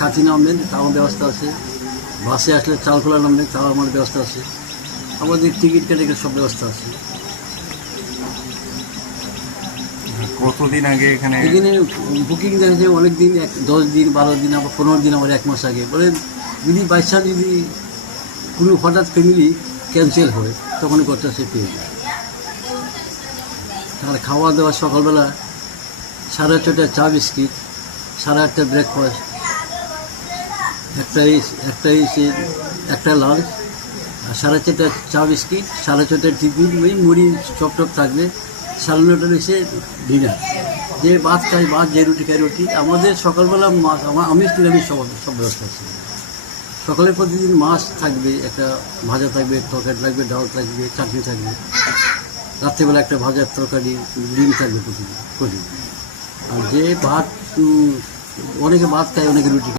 কাঠি নামবেন তাও ব্যবস্থা আছে, বাসে আসলে চাল খোলা নামবেন তাও আমার ব্যবস্থা আছে, আমাদের টিকিট কেটে সব ব্যবস্থা আছে। কতদিন আগে এখানে বুকিং দেখেছে অনেক দিন, 10 দিন 12 দিন, আবার 15 দিন, আবার 1 মাস আগে। বলে যদি বাইচান্স যদি কোনো হঠাৎ ফ্যামিলি ক্যান্সেল হয় তখন ঘরটা সে পেয়ে যায়। তাহলে খাওয়া দাওয়া সকালবেলা 6:30টায় চা বিস্কিট, 8:30টায় ব্রেকফাস্ট, একটা লাঞ্চ, আর 4:30টায় চা বিস্কিট, 6:30টায় টিফিন, ওই মুড়ি চপ টপ থাকবে, 9:30টায় এসে ডিনার। যে ভাত খাই ভাত, যে রুটি খাই রুটি। আমাদের সকালবেলা মাছ, আমি নিরামিষ সব ব্যবস্থা আছে। সকালে প্রতিদিন মাছ থাকবে, একটা ভাজা থাকবে, তরকারি থাকবে, ডাল থাকবে, চাটনি থাকবে। রাত্রেবেলা একটা ভাজার তরকারি, ডিম থাকবে প্রতিদিন। আর যে ভাত, অনেকে ভাত খায়, অনেকে রুটি খায়।